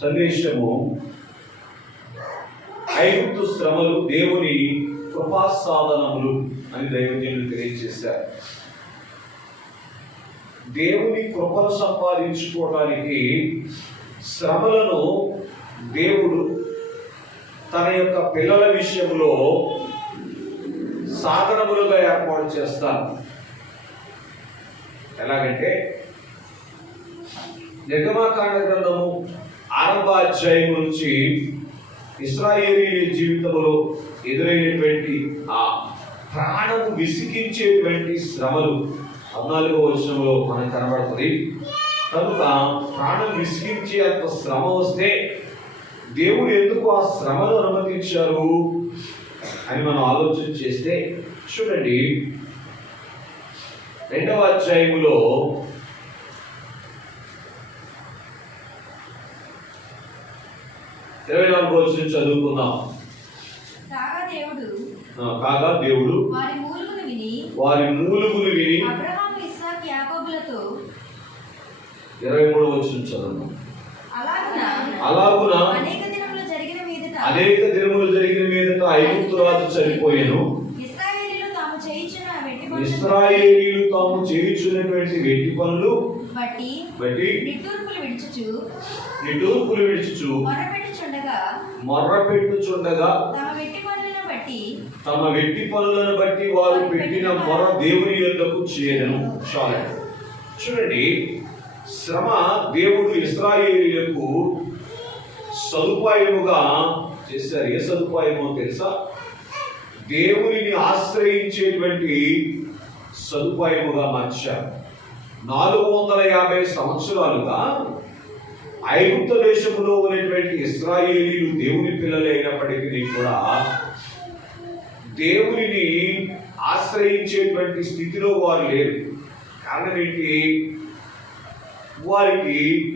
సందేశము. ఐగుప్తు శ్రమలు దేవుని కృపా సాధనములు అని దైవజ్ఞులు తెలియజేశారు. దేవుని కృపను సంపాదించుకోవటానికి శ్రమలను దేవుడు తన యొక్క పిల్లల విషయంలో సాధనములుగా ఏర్పాటు చేస్తాను ఎలాగంటే నిర్గమాకాండ గ్రంథము ఆరంభ అధ్యాయం నుంచి ఇస్రాయేలీ జీవితంలో ఎదురైనటువంటి ఆ ప్రాణం విసిగించేటువంటి శ్రమలు పద్నాలుగో వచనంలో మనకు కనబడుతుంది. కనుక ప్రాణం విసిగించే అంత శ్రమ వస్తే దేవుడు ఎందుకు ఆ శ్రమను అనుమతించారు అని మనం ఆలోచన చేస్తే చూడండి. రెండవ అధ్యాయములో ఇరవై నాలుగు వచ్చిన చదువుకుందాం. కాగా దేవుడు కాగా దేవుడు వారి మూలుగును విని వారి మూలుగులు విని అబ్రహాము ఇస్సాక్ యాకోబులతో ఇరవై మూడు వచ్చిన చదువు అలాగున? అలాగున? అనేక దినములు జరిగిన మీదట అనేక దినములు జరిగిన మీదట ఐగుప్తు రాజు చనిపోయాను. ఇస్రాయేలీలు తాము చేయించున్నటువంటి వెట్టి పనులు బట్టి బట్టి నిట్టూర్పులు విడుచుచు నిటూర్పులు విడిచుచు మర్ర పెట్టుచుండగా తమ వెట్టి పనులను బట్టి వారు పెట్టిన మొర దేవుని యొద్దకు చేయను చాలు. చూడండి శ్రమ దేవుడు ఇస్రాయేలీలకు సదుపాయముగా చేశారు. ఏ సదుపాయమో తెలుసా? దేవునిని ఆశ్రయించేటువంటి సదుపాయముగా మార్చారు. నాలుగు వందల యాభై సంవత్సరాలుగా ఐగుప్త దేశంలో ఉన్నటువంటి ఇస్రాయేలీలు దేవుని పిల్లలైనప్పటికీ కూడా దేవునిని ఆశ్రయించేటువంటి స్థితిలో వారు లేరు. కారణం ఏంటి? వారికి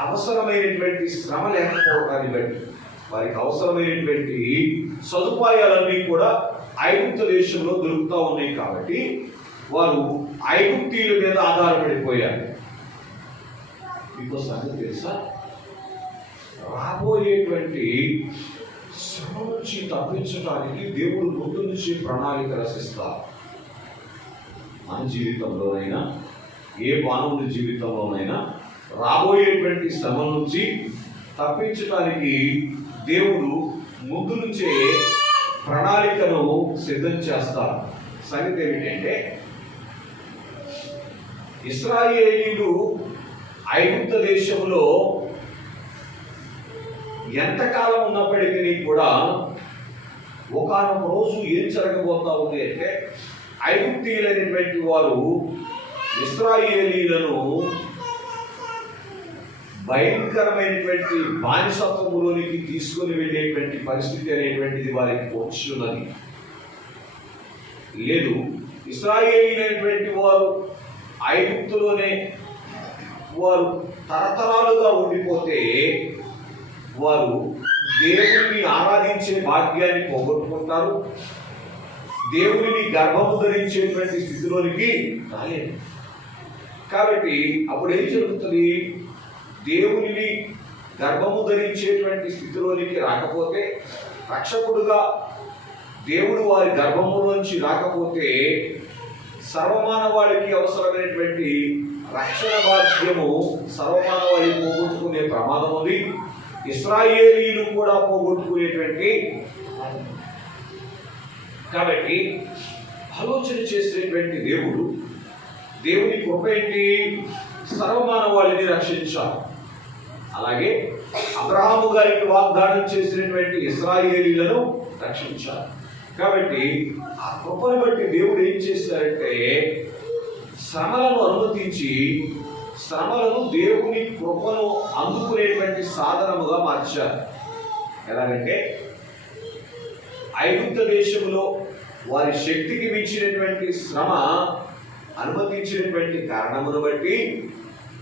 అవసరమైనటువంటి శ్రమ లేకపోవడాన్ని బట్టి వారికి అవసరమైనటువంటి సదుపాయాలన్నీ కూడా ఐగుప్త దేశంలో దొరుకుతూ ఉన్నాయి కాబట్టి వారు ఐగుప్తీయుల మీద ఆధారపడిపోయారు. ఇంకో సంగతి తెలుసా? రాబోయేటువంటి శ్రమ నుంచి తప్పించడానికి దేవుడు ముందు నుంచి ప్రణాళిక రచిస్తారు. మన జీవితంలోనైనా ఏ మానవుని జీవితంలోనైనా రాబోయేటువంటి శ్రమ నుంచి తప్పించడానికి దేవుడు ముందు నుంచే ప్రణాళికను సిద్ధం చేస్తారు. సంగతి ఏమిటంటే ఇస్రాయేలీలు ఐగుప్త దేశంలో ఎంతకాలం ఉన్నప్పటికీ కూడా ఒకనొక రోజు ఏం జరగబోతా ఉంది అంటే ఐగుప్తీయులైనటువంటి వారు ఇస్రాయేలీలను భయంకరమైనటువంటి బానిసత్వములోనికి తీసుకుని వెళ్ళేటువంటి పరిస్థితి అనేటువంటిది వారికి వచ్చి ఉన్నది. లేదు ఇస్రాయేలీలైనటువంటి వారు ఐగుప్తులోనే వారు తరతరాలుగా ఉండిపోతే వారు దేవుడిని ఆరాధించే భాగ్యాన్ని పోగొట్టుకుంటారు. దేవుడిని గర్భము ధరించేటువంటి స్థితిలోనికి రాలేదు. కాబట్టి అప్పుడు ఏం జరుగుతుంది? దేవుడిని గర్భము ధరించేటువంటి స్థితిలోనికి రాకపోతే రక్షకుడుగా దేవుడు వారి గర్భములోంచి రాకపోతే సర్వమానవాళికి అవసరమైనటువంటి రక్షణ భాగ్యము సర్వమానవాళి పోగొట్టుకునే ప్రమాదం ఉంది ఇస్రాయేలీలు కూడా పోగొట్టుకునేటువంటి కాబట్టి ఆలోచన చేసినటువంటి దేవుడు దేవుని కృప ఏంటి? సర్వమానవాళిని రక్షించాలి. అలాగే అబ్రహాము గారికి వాగ్దానం చేసినటువంటి ఇస్రాయేలీలను రక్షించాలి. కాబట్టి ఆ కృపను బట్టి దేవుడు ఏం చేశారంటే శ్రమలను అనుమతించి శ్రమలను దేవుని కృపను అందుకునేటువంటి సాధనముగా మార్చారు. ఎలాగంటే ఐగుప్త దేశంలో వారి శక్తికి మించినటువంటి శ్రమ అనుమతించినటువంటి కారణమును బట్టి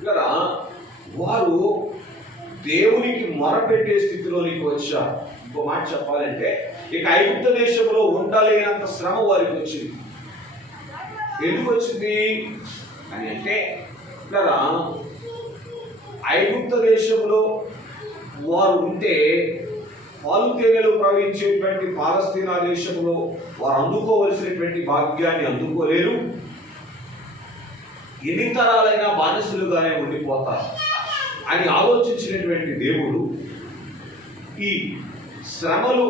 కదా వారు దేవునికి మొరపెట్టే స్థితిలోనికి వచ్చారు. ఇంకో మాట చెప్పాలంటే ఇక ఐగుప్త దేశంలో ఉండలేనంత శ్రమ వారికి వచ్చింది. ఎందుకు వచ్చింది అని అంటే ఇక్కడ ఐగుప్త దేశంలో వారు ఉంటే పాలుతేనెలు ప్రవహించేటువంటి పాలస్తీనా దేశంలో వారు అందుకోవలసినటువంటి భాగ్యాన్ని అందుకోలేరు. ఎన్ని తరాలైనా బానిసలుగానే ఉండిపోతారు అని ఆలోచించినటువంటి దేవుడు ఈ శ్రమలు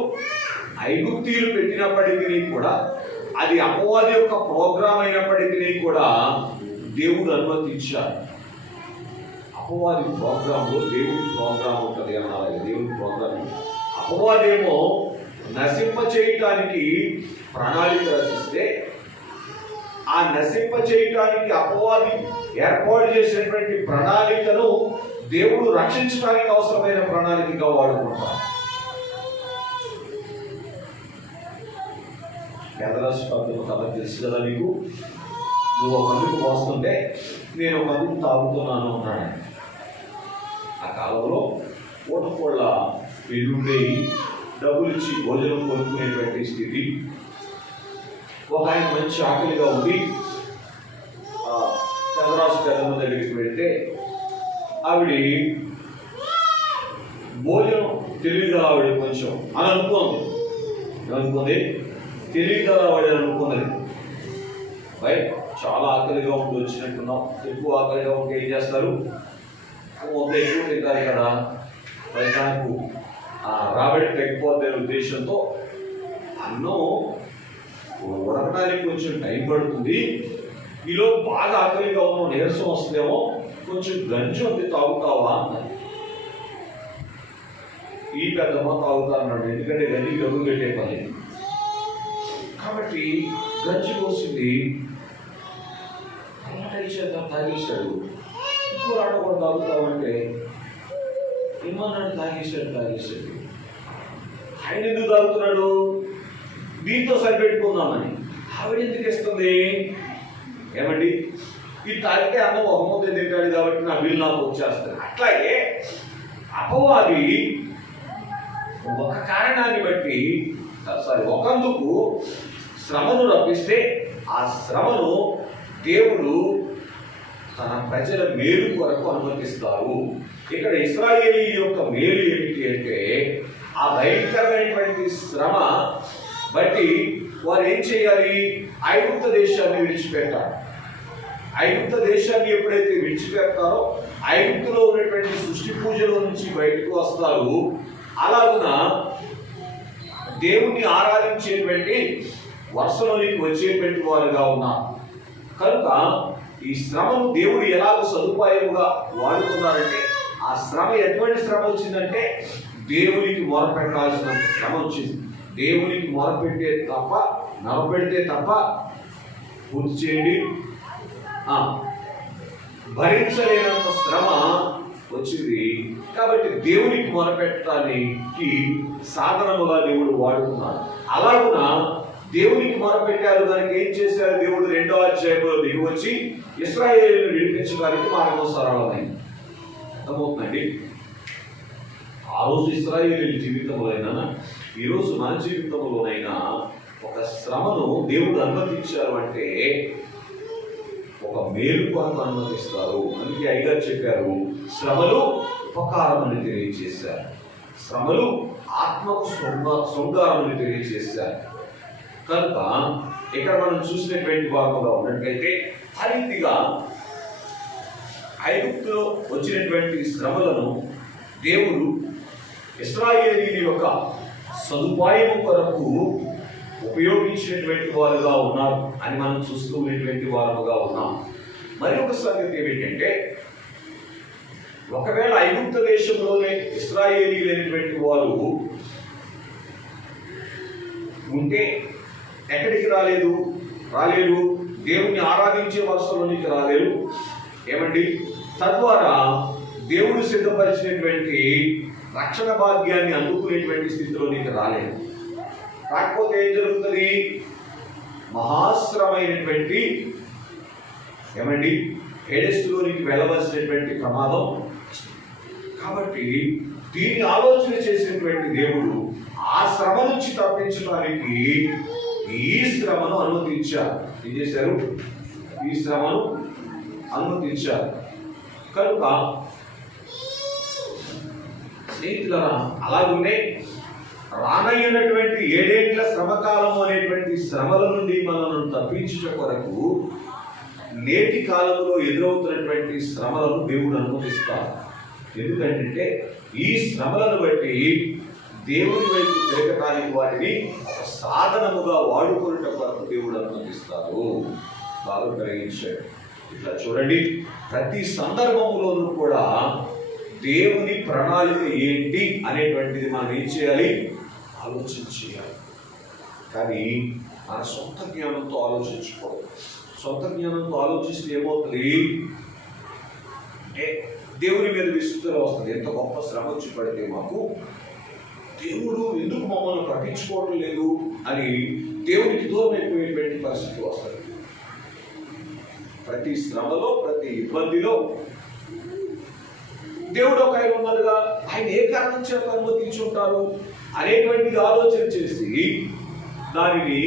ఐగుప్తీయులు పెట్టినప్పటికీ కూడా అది అపవాది యొక్క ప్రోగ్రాం అయినప్పటికీ కూడా దేవుడు అనుమతించాడు. అపవాది ప్రోగ్రాంలో దేవుడి ప్రోగ్రాం ఉంటుంది అనాలి దేవుడి ప్రోగ్రాం అపవాదేమో నశింప చేయటానికి ప్రణాళిక రచిస్తే ఆ నశింప చేయటానికి అపవాది ఏర్పాటు చేసినటువంటి ప్రణాళికను దేవుడు రక్షించడానికి అవసరమైన ప్రణాళికగా వాడుకుంటారు పేదరాష్ట్రాలు కథ తెలుసు కదా మీకు నువ్వు ఒక అందుకు పోస్తుంటే నేను ఒక అందుకు తాగుతున్నాను అన్నాడు ఆ కాలంలో ఓటకోళ్ళ పెళ్ళుండేవి డబ్బులు ఇచ్చి భోజనం కొనుక్కునేటువంటి స్థితి ఒక ఆయన మంచి ఆకలిగా ఉండి చంద్రరాజు పెద్దమ్మ దగ్గరికి వెళ్తే ఆవిడ భోజనం తెలివిగా ఆవిడ కొంచెం అని అనుకోండి అనుకుంది తెలివిగా ఆవిడ అనుకున్నది. రైట్? చాలా ఆకలిగా ఉండి వచ్చినట్టున్నాం. ఎక్కువ ఆకలిగా ఉంటే ఏం చేస్తారు? వంద ఎక్కువ తింటారు కదా మరి రాబడి తగ్గిపోద్ది ఉద్దేశంతో అన్నం ఉడకడానికి కొంచెం టైం పడుతుంది. ఈలో బాగా ఆకలిగా ఉన్నాం నీరసం వస్తుందేమో కొంచెం గంజు ఉంది తాగుతావా అన్నది. ఈ పెద్దమ్మ తాగుతా అన్నాడు. ఎందుకంటే గంజి గడుగు పెట్టే పని. కాబట్టి గంజి పోసింది చేద్దాం తాగేశాడు. ఇంకో ఆట కూడా తాగుతామంటే ఏమన్నాడు తాగేశాడు తాగేశాడు. ఆయన ఎందుకు తాగుతున్నాడు? దీంతో సరిపెట్టుకుందామని. ఆవిడ ఎందుకు ఇస్తుంది ఏమండి? ఈ తాగితే అన్నం ఒక తింటాడు? కాబట్టి నా బిల్లు నాకు వచ్చేస్తుంది. అట్లాగే అపవాది ఒక కారణాన్ని బట్టి సారీ ఒకందుకు శ్రమను రప్పిస్తే ఆ శ్రమను దేవుడు తన ప్రజల మేలు కొరకు అనుమతిస్తారు. ఇక్కడ ఇస్రాయేలీ యొక్క మేలు ఏమిటి అంటే ఆ భయంకరమైనటువంటి శ్రమ బట్టి వారు ఏం చేయాలి? ఐగుప్త దేశాన్ని విడిచిపెట్టాలి. ఐగుప్త దేశాన్ని ఎప్పుడైతే విడిచిపెడతారో ఐగుప్తులో ఉన్నటువంటి సృష్టి పూజల నుంచి బయటకు వస్తారు. అలాగున దేవుణ్ణి ఆరాధించేటువంటి వరుసలోనికి వచ్చేటువంటి వారుగా ఉన్నారు కనుక ఈ శ్రమను దేవుడు ఎలా సదుపాయముగా వాడుకున్నారంటే ఆ శ్రమ ఎటువంటి శ్రమ వచ్చిందంటే దేవునికి మొరపెట్టాల్సిన శ్రమ వచ్చింది. దేవునికి మొరపెట్టే తప్ప నరపెడితే తప్ప పూర్తి చేయండి. భరించలేనంత శ్రమ వచ్చింది. కాబట్టి దేవునికి మొరపెట్టడానికి సాధనముగా దేవుడు వాడుకున్నాడు అలాగున దేవునికి మొరపెట్టారు. దానికి ఏం చేశారు? దేవుడు రెండో అధ్యాయంలో దిగి వచ్చి ఇస్రాయేల్ విడిపించడానికి మార్గం సరళమైంది అర్థమవుతుందండి. ఆ రోజు ఇస్రాయేల్ జీవితంలోనైనా ఈరోజు మన జీవితంలోనైనా ఒక శ్రమను దేవుడు అనుమతించారు అంటే ఒక మేలు కొరకు అనుమతిస్తారు. అందుకే అయ్యగా చెప్పారు శ్రమలు ఉపకారం అని తెలియజేశారు. శ్రమలు ఆత్మకు శృంగ శృంగారం అని తెలియజేశారు. కనుక ఇక్కడ మనం చూసినటువంటి భాగంలో ఉన్నట్లయితే ఆ రీతిగా ఐగుప్తులో వచ్చినటువంటి శ్రమలను దేవుడు ఇస్రాయేలీల యొక్క సదుపాయం కొరకు ఉపయోగించినటువంటి వారుగా ఉన్నారు అని మనం చూసుకునేటువంటి ఉన్నటువంటి వారుగా ఉన్నాం. మరి ఒక సంగతి ఏమిటంటే ఒకవేళ ఐగుప్త దేశంలోనే ఇస్రాయేలీలైనటువంటి వారు ఉంటే ఎక్కడికి రాలేదు? రాలేదు. దేవుణ్ణి ఆరాధించే వరుసలోనికి రాలేదు. ఏమండి? తద్వారా దేవుడు సిద్ధపరిచినటువంటి రక్షణ భాగ్యాన్ని అందుకునేటువంటి స్థితిలోనికి రాలేదు. కాకపోతే ఏం జరుగుతుంది? మహాశ్రమైనటువంటి ఏమండి? హేడస్లోనికి వెళ్ళవలసినటువంటి ప్రమాదం కాబట్టి దీన్ని ఆలోచన చేసినటువంటి దేవుడు ఆ శ్రమ నుంచి తప్పించడానికి ఈ శ్రమను అనుమతించారు. ఏం చేశారు? ఈ శ్రమను అనుమతించారు. కనుక స్నేహితులరా అలాగుండే రానయ్యున్నటువంటి ఏడేళ్ళ శ్రమకాలం అనేటువంటి శ్రమల నుండి మనల్ని తప్పించుట కొరకు నేటి కాలంలో ఎదురవుతున్నటువంటి శ్రమలను దేవుడు అనుమతిస్తారు. ఎందుకంటే ఈ శ్రమలను బట్టి దేవుని వైపు తిరగటానికి వాటిని సాధనముగా వాడుకునేట కొరకు దేవుడు అనుమతిస్తారు బాగా గ్రహించాడు ఇట్లా చూడండి. ప్రతి సందర్భంలోనూ కూడా దేవుని ప్రణాళిక ఏంటి అనేటువంటిది మనం ఏం చేయాలి? ఆలోచన చేయాలి. కానీ మన సొంత జ్ఞానంతో ఆలోచించుకోవాలి. సొంత జ్ఞానంతో ఆలోచిస్తే ఏమవుతుంది? దేవుని మీద విసుగుతల వస్తుంది. ఎంత గొప్ప శ్రమ వచ్చి పడితే మాకు దేవుడు ఎందుకు మమ్మల్ని పట్టించుకోవడం లేదు అని దేవుడికి దూరం అయిపోయేటువంటి పరిస్థితి వస్తుంది ప్రతి శ్రమలో ప్రతి ఇబ్బందిలో దేవుడు ఒక ఆయన ఉన్నదిగా ఆయన ఏ కారణం చేత అనుమతించుంటారు అనేటువంటిది ఆలోచన చేసి దానిని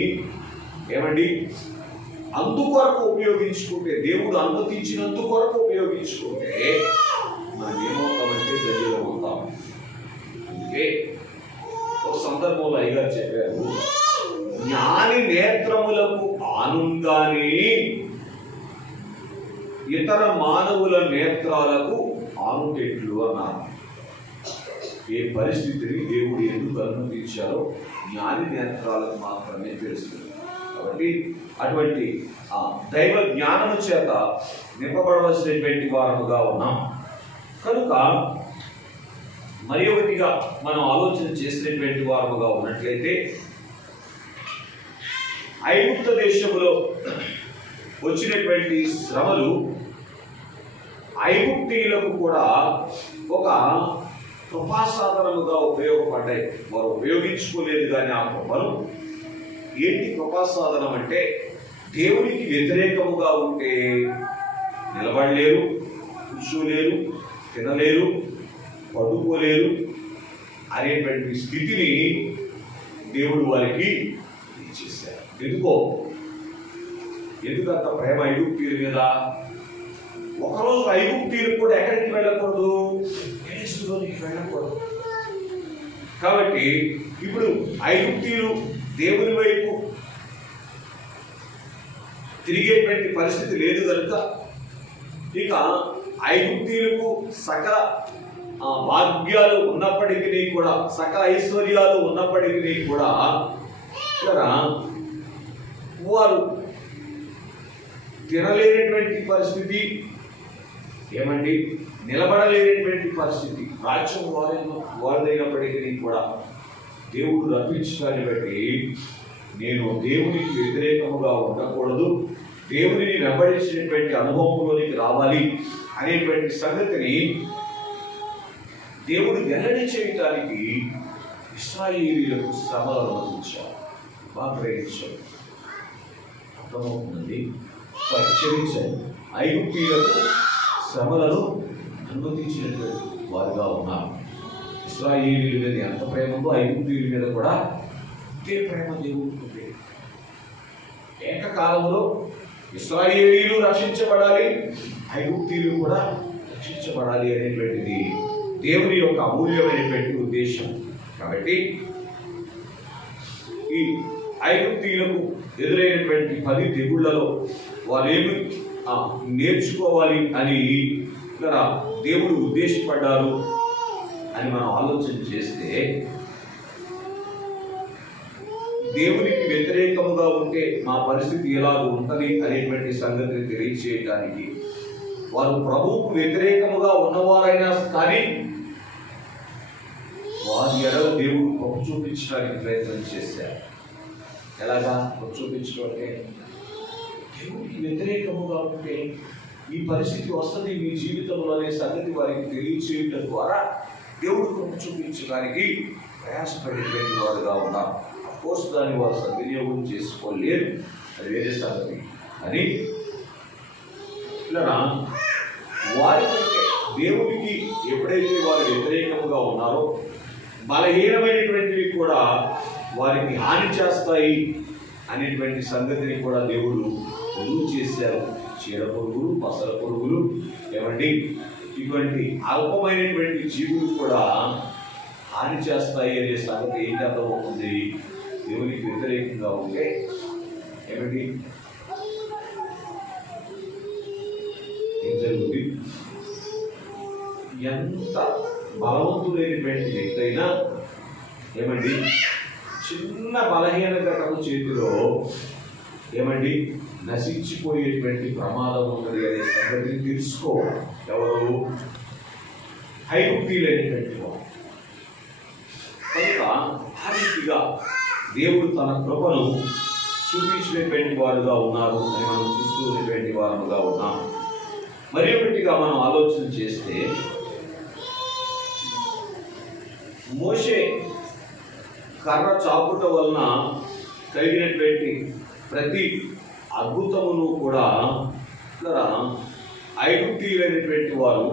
ఏమండి? అందుకొరకు ఉపయోగించుకుంటే దేవుడు అనుమతించినందుకొరకు ఉపయోగించుకుంటే మనం ఏమవుతామంటే గదిలో అవుతాం. అందుకే సందర్భంలో అయ్యారు చెప్పారు జ్ఞాని నేత్రములకు ఆనుంగానే ఇతర మానవుల నేత్రాలకు ఆనుటెట్లు అన్నారు. ఏ పరిస్థితిని దేవుడు ఎందుకు అనుమతించారో జ్ఞాని నేత్రాలకు మాత్రమే తెలుస్తుంది. కాబట్టి అటువంటి ఆ దైవ జ్ఞానము చేత నింపబడవలసినటువంటి వారముగా ఉన్నాం. కనుక మరి ఒకటిగా మనం ఆలోచన చేసినటువంటి వారముగా ఉన్నట్లయితే ఐగుప్త దేశంలో వచ్చినటువంటి శ్రమలు ఐగుప్తీయులకు కూడా ఒక కృపాసాధనముగా ఉపయోగపడ్డాయి. వారు ఉపయోగించుకోలేదు కానీ ఆ కృపను. ఏంటి కృపాసాధనం అంటే? దేవునికి వ్యతిరేకముగా ఉంటే నిలబడలేరు కూర్చోలేరు తినలేరు పడుకోలేరు అనేటువంటి స్థితిని దేవుడు వారికి ఇచ్చేశారు. ఎందుకో? ఎందుకంత ప్రేమ ఐగుప్తీయుల మీద ఒకరోజు ఐగుప్తీయులు కూడా ఎక్కడికి వెళ్ళకూడదు? వెళ్ళకూడదు. కాబట్టి ఇప్పుడు ఐగుప్తీయులు దేవుని వైపు తిరిగేటువంటి పరిస్థితి లేదు కనుక ఇక ఐగుప్తీయులకు సకల ఆ, భాగ్యాలు ఉన్నప్పటికీ కూడా సకల ఐశ్వర్యాలు ఉన్నప్పటికీ కూడా ఇక్కడ వారు తినలేనటువంటి పరిస్థితి ఏమండి? నిలబడలేనటువంటి పరిస్థితి రాజ్యం వారి వారిదైనప్పటికీ కూడా దేవుడు రప్పించడాన్ని బట్టి నేను దేవునికి వ్యతిరేకముగా ఉండకూడదు దేవునిని వెంబడించినటువంటి అనుభవంలోనికి రావాలి అనేటువంటి సంగతిని దేవుడు వెల్లడి చేయటానికి ఇస్రాయేలీలకు శ్రమలు అనుమతించారు బాగా గ్రహించారు అర్థమవుతుంది సారీ క్షమించారు ఐగుప్తీయులకు శ్రమలను అనుమతించినటువంటి వారుగా ఉన్నారు. ఇస్రాయేలీల మీద ఎంత ప్రేమ ఉందో ఐగుప్తీయుల మీద కూడా అంతే ప్రేమ దేవుడికి ఏకకాలంలో ఇస్రాయేలీలు రక్షించబడాలి ఐగుప్తీయులు కూడా రక్షించబడాలి అనేటువంటిది దేవుని యొక్క అమూల్యమైనటువంటి ఉద్దేశం. కాబట్టి ఈ ఐగుప్తీయులకు ఎదురైనటువంటి పది తెగుళ్ళలో వారేమి నేర్చుకోవాలి అని ఇక్కడ దేవుడు ఉద్దేశపడ్డారు అని మనం ఆలోచన చేస్తే దేవునికి వ్యతిరేకముగా ఉంటే మా పరిస్థితి ఎలా ఉంటుంది అనేటువంటి సంగతిని తెలియచేయడానికి వారు ప్రభువుకు వ్యతిరేకముగా ఉన్నవారైనా కానీ వారి ఎడవ దేవుడు కృప చూపించడానికి ప్రయత్నం చేశారు ఎలాగా? కృప చూపించడం అంటే దేవుడికి వ్యతిరేకముగా ఉంటే ఈ పరిస్థితి వస్తుంది మీ జీవితంలో అనే సంగతి వారికి తెలియచేయటం ద్వారా దేవుడు కృప చూపించడానికి ప్రయాసపడేటువంటి వారుగా ఉన్నారు కోర్స్ దాన్ని వారు సద్వినియోగం చేసుకోలేరు. అది వేరే సంగతి. అని ఇలా వారి దేవుడికి ఎప్పుడైతే వారు వ్యతిరేకముగా ఉన్నారో బలహీనమైనటువంటివి కూడా వారికి హాని చేస్తాయి అనేటువంటి సంగతిని కూడా దేవుడు రుజువు చేశారు. చీడ పురుగులు పసల పురుగులు ఏమండి? ఇటువంటి అల్పమైనటువంటి జీవులు కూడా హాని చేస్తాయి అనే సంగతి ఏంటి అర్థమవుతుంది? దేవునికి వ్యతిరేకంగా ఉంటే ఏమిటి ఏం జరుగుతుంది? ఎంత బలవంతుడైనటువంటి వ్యక్తి అయినా ఏమండి? చిన్న బలహీనతకు చేతిలో ఏమండి? నశించిపోయేటువంటి ప్రమాదం ఉన్నది అనే సంగతిని తెలుసుకో ఎవరు? హైగుప్తీలైనటువంటి వారు. కనుక ఆ రీతిగా దేవుడు తన కృపను చూపించినటువంటి వారుగా ఉన్నారు అని మనం చూస్తున్నటువంటి వారుగా ఉన్నాం. మరి ఒకటిగా మనం ఆలోచన చేస్తే మోషే కర్ర చాపుట వలన కలిగినటువంటి ప్రతి అద్భుతమును కూడా ఇక్కడ ఐగుప్తీయులైనటువంటి వారు